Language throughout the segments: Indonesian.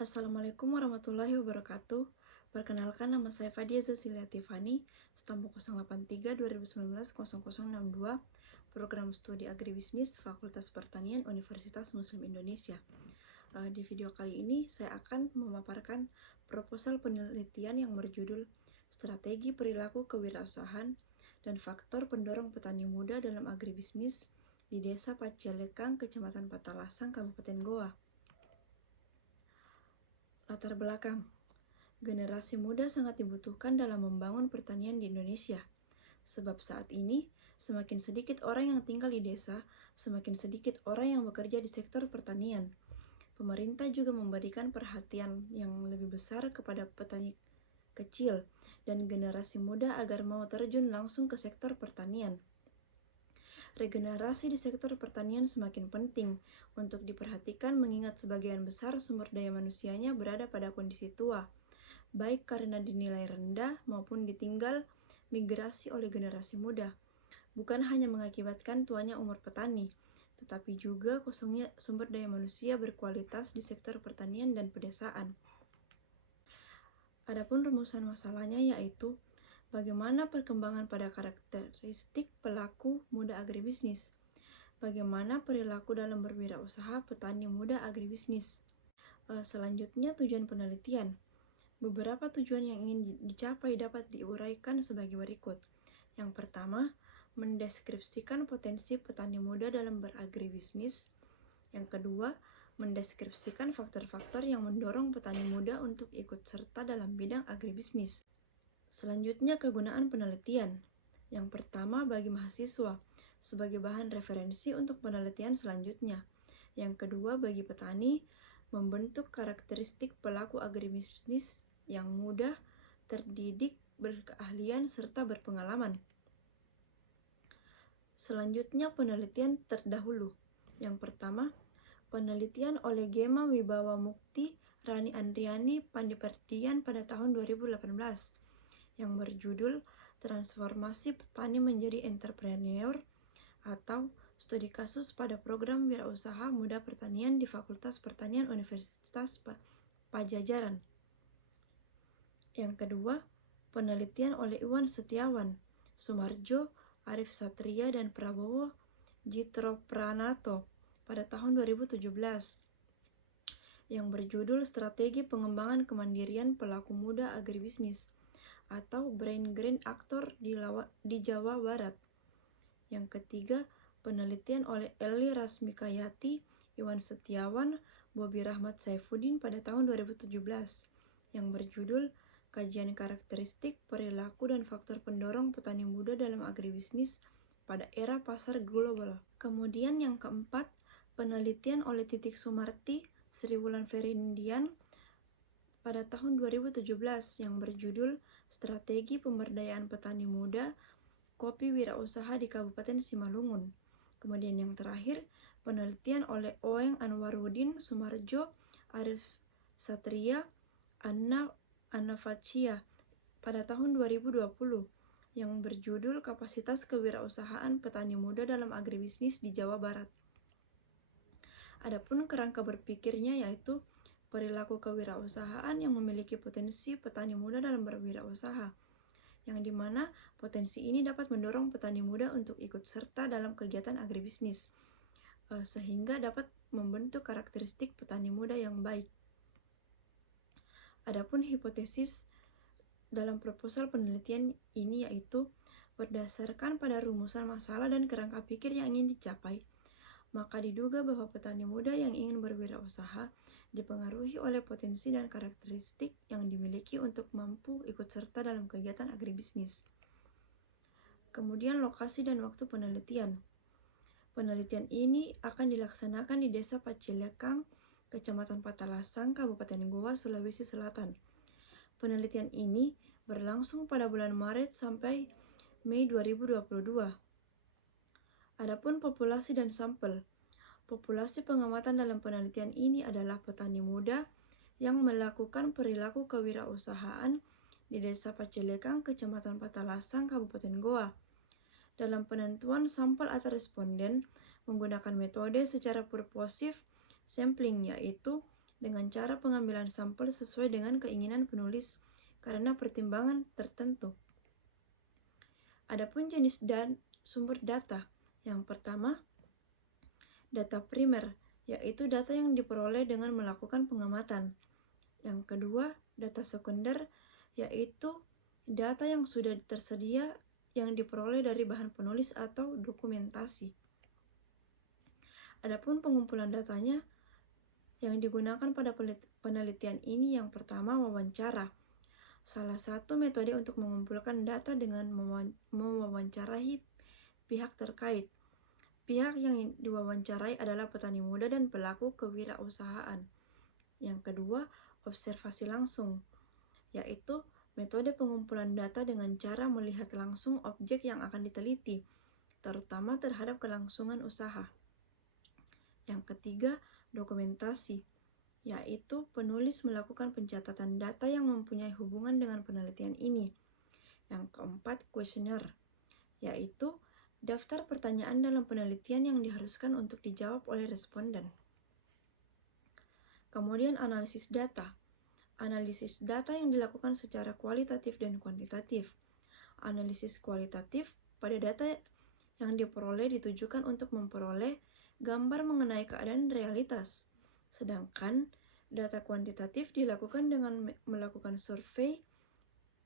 Assalamualaikum warahmatullahi wabarakatuh. Perkenalkan, nama saya Fadia Zazilia Tiffany, stampo 083 2019 0062, Program Studi Agribisnis Fakultas Pertanian Universitas Muslim Indonesia. Di video kali ini saya akan memaparkan proposal penelitian yang berjudul Strategi Perilaku Kewirausahaan dan Faktor Pendorong Petani Muda dalam Agribisnis di Desa Pacalekang, Kecamatan Patalasang, Kabupaten Goa. Latar belakang. Generasi muda sangat dibutuhkan dalam membangun pertanian di Indonesia. Sebab saat ini, semakin sedikit orang yang tinggal di desa, semakin sedikit orang yang bekerja di sektor pertanian. Pemerintah juga memberikan perhatian yang lebih besar kepada petani kecil dan generasi muda agar mau terjun langsung ke sektor pertanian. Regenerasi di sektor pertanian semakin penting untuk diperhatikan mengingat sebagian besar sumber daya manusianya berada pada kondisi tua, baik karena dinilai rendah maupun ditinggal migrasi oleh generasi muda. Bukan hanya mengakibatkan tuanya umur petani, tetapi juga kosongnya sumber daya manusia berkualitas di sektor pertanian dan pedesaan. Adapun rumusan masalahnya yaitu bagaimana perkembangan pada karakteristik pelaku muda agribisnis? Bagaimana perilaku dalam berwirausaha petani muda agribisnis? Selanjutnya, tujuan penelitian. Beberapa tujuan yang ingin dicapai dapat diuraikan sebagai berikut. Yang pertama, mendeskripsikan potensi petani muda dalam beragribisnis. Yang kedua, mendeskripsikan faktor-faktor yang mendorong petani muda untuk ikut serta dalam bidang agribisnis. Selanjutnya, kegunaan penelitian. Yang pertama, bagi mahasiswa, sebagai bahan referensi untuk penelitian selanjutnya. Yang kedua, bagi petani, membentuk karakteristik pelaku agribisnis yang mudah, terdidik, berkeahlian, serta berpengalaman. Selanjutnya, penelitian terdahulu. Yang pertama, penelitian oleh Gema Wibawa Mukti Rani Andriani Pandiperdian pada tahun 2018 yang berjudul Transformasi Petani Menjadi Entrepreneur atau studi kasus pada program wirausaha muda pertanian di Fakultas Pertanian Universitas Pajajaran. Yang kedua, penelitian oleh Iwan Setiawan, Sumarjo, Arif Satria, dan Prabowo Jitropranato pada tahun 2017 yang berjudul Strategi Pengembangan Kemandirian Pelaku Muda Agribisnis atau Brain Grain Actor di Jawa Barat. Yang ketiga, penelitian oleh Eli Rasmikayati, Iwan Setiawan, Bobi Rahmat Saifuddin pada tahun 2017 yang berjudul Kajian Karakteristik, Perilaku, dan Faktor Pendorong Petani Muda dalam Agribisnis pada Era Pasar Global. Kemudian yang keempat, penelitian oleh Titik Sumarti, Sri Wulan Ferindian pada tahun 2017 yang berjudul Strategi Pemberdayaan Petani Muda Kopi Wirausaha di Kabupaten Simalungun. Kemudian yang terakhir, penelitian oleh Oeng Anwarudin Sumarjo, Arif Satria, Anna Facia pada tahun 2020 yang berjudul Kapasitas Kewirausahaan Petani Muda dalam Agribisnis di Jawa Barat. Adapun kerangka berpikirnya yaitu perilaku kewirausahaan yang memiliki potensi petani muda dalam berwirausaha, yang dimana potensi ini dapat mendorong petani muda untuk ikut serta dalam kegiatan agribisnis, sehingga dapat membentuk karakteristik petani muda yang baik. Adapun hipotesis dalam proposal penelitian ini yaitu berdasarkan pada rumusan masalah dan kerangka pikir yang ingin dicapai, maka diduga bahwa petani muda yang ingin berwirausaha dipengaruhi oleh potensi dan karakteristik yang dimiliki untuk mampu ikut serta dalam kegiatan agribisnis. Kemudian lokasi dan waktu penelitian. Penelitian ini akan dilaksanakan di Desa Pacalekang, Kecamatan Patalasang, Kabupaten Goa, Sulawesi Selatan. Penelitian ini berlangsung pada bulan Maret sampai Mei 2022. Adapun populasi dan sampel. Populasi pengamatan dalam penelitian ini adalah petani muda yang melakukan perilaku kewirausahaan di Desa Pacalekang, Kecamatan Patalasang, Kabupaten Goa. Dalam penentuan sampel atau responden menggunakan metode secara purposif sampling, yaitu dengan cara pengambilan sampel sesuai dengan keinginan penulis karena pertimbangan tertentu. Adapun jenis dan sumber data. Yang pertama, data primer, yaitu data yang diperoleh dengan melakukan pengamatan. Yang kedua, data sekunder, yaitu data yang sudah tersedia yang diperoleh dari bahan penulis atau dokumentasi. Adapun pengumpulan datanya yang digunakan pada penelitian ini yang pertama wawancara. Salah satu metode untuk mengumpulkan data dengan mewawancarai pihak terkait. Pihak yang diwawancarai adalah petani muda dan pelaku kewirausahaan. Yang kedua, observasi langsung, yaitu metode pengumpulan data dengan cara melihat langsung objek yang akan diteliti, terutama terhadap kelangsungan usaha. Yang ketiga, dokumentasi, yaitu penulis melakukan pencatatan data yang mempunyai hubungan dengan penelitian ini. Yang keempat, kuesioner, yaitu daftar pertanyaan dalam penelitian yang diharuskan untuk dijawab oleh responden. Kemudian analisis data. Analisis data yang dilakukan secara kualitatif dan kuantitatif. Analisis kualitatif pada data yang diperoleh ditujukan untuk memperoleh gambar mengenai keadaan realitas. Sedangkan data kuantitatif dilakukan dengan melakukan survei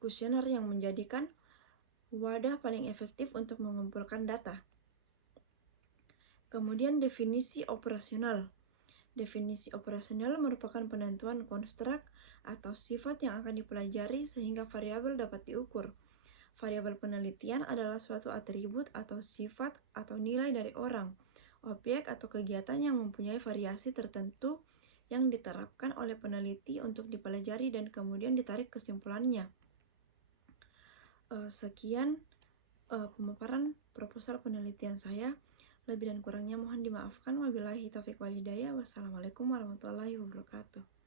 kuesioner yang menjadikan wadah paling efektif untuk mengumpulkan data. Kemudian definisi operasional. Definisi operasional merupakan penentuan konstruk atau sifat yang akan dipelajari sehingga variabel dapat diukur. Variabel penelitian adalah suatu atribut atau sifat atau nilai dari orang, objek atau kegiatan yang mempunyai variasi tertentu yang diterapkan oleh peneliti untuk dipelajari dan kemudian ditarik kesimpulannya. Sekian pemaparan proposal penelitian saya. Lebih dan kurangnya mohon dimaafkan. Wabillahi taufiq wal hidayah. Wassalamualaikum warahmatullahi wabarakatuh.